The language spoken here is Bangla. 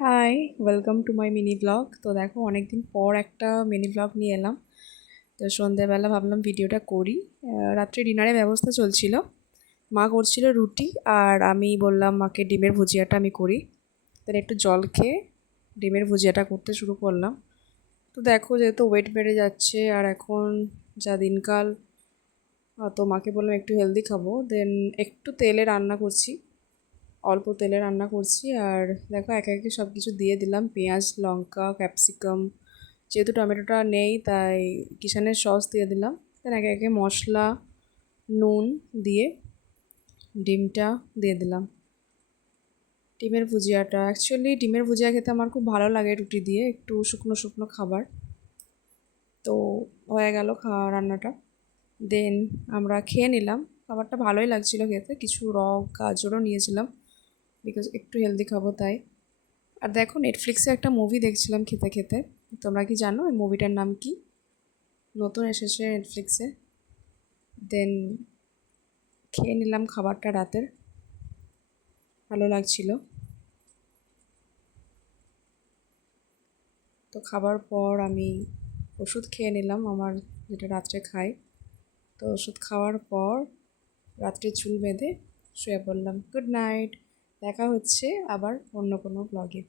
High, welcome to my mini blog. তো দেখো অনেকদিন পর একটা মিনি ব্লগ নিয়ে এলাম। তো সন্ধ্যেবেলা ভাবলাম ভিডিওটা করি। রাত্রে ডিনারের ব্যবস্থা চলছিল, মা করছিল রুটি আর আমি বললাম মাকে ডিমের ভুজিয়াটা আমি করি। তাহলে একটু জল খেয়ে ডিমের ভুজিয়াটা করতে শুরু করলাম। তো দেখো যেহেতু ওয়েট বেড়ে যাচ্ছে আর এখন যা দিনকাল, তো মাকে বললাম একটু হেলদি খাবো, দেন একটু তেলে রান্না করছি, অল্প তেলে রান্না করছি। আর দেখো একে একে সব কিছু দিয়ে দিলাম, পেঁয়াজ, লঙ্কা, ক্যাপসিকাম, যেহেতু টমেটোটা নেই তাই কিষানের সস দিয়ে দিলাম। দেন একে একে মশলা, নুন দিয়ে ডিমটা দিয়ে দিলাম। ডিমের ভুজিয়াটা অ্যাকচুয়ালি ডিমের ভুজিয়া খেতে আমার খুব ভালো লাগে রুটি দিয়ে, একটু শুকনো শুকনো খাবার। তো হয়ে গেল খাওয়া রান্নাটা, দেন আমরা খেয়ে নিলাম। খাবারটা ভালোই লাগছিলো খেতে, কিছু গাজরও নিয়েছিলাম বিকজ একটু হেলদি খাবো তাই। আর দেখো নেটফ্লিক্সে একটা মুভি দেখছিলাম খেতে খেতে। তোমরা কি জানো এই মুভিটার নাম কি? নতুন এসেছে নেটফ্লিক্সে। দেন খেয়ে নিলাম খাবারটা রাতের, ভালো লাগছিল। তো খাবার পর আমি ওষুধ খেয়ে নিলাম আমার, যেটা রাত্রে খাই। তো ওষুধ খাওয়ার পর রাত্রে চুল বেঁধে শুয়ে পড়লাম। গুড নাইট, দেখা হচ্ছে আবার অন্য কোনো ব্লগে।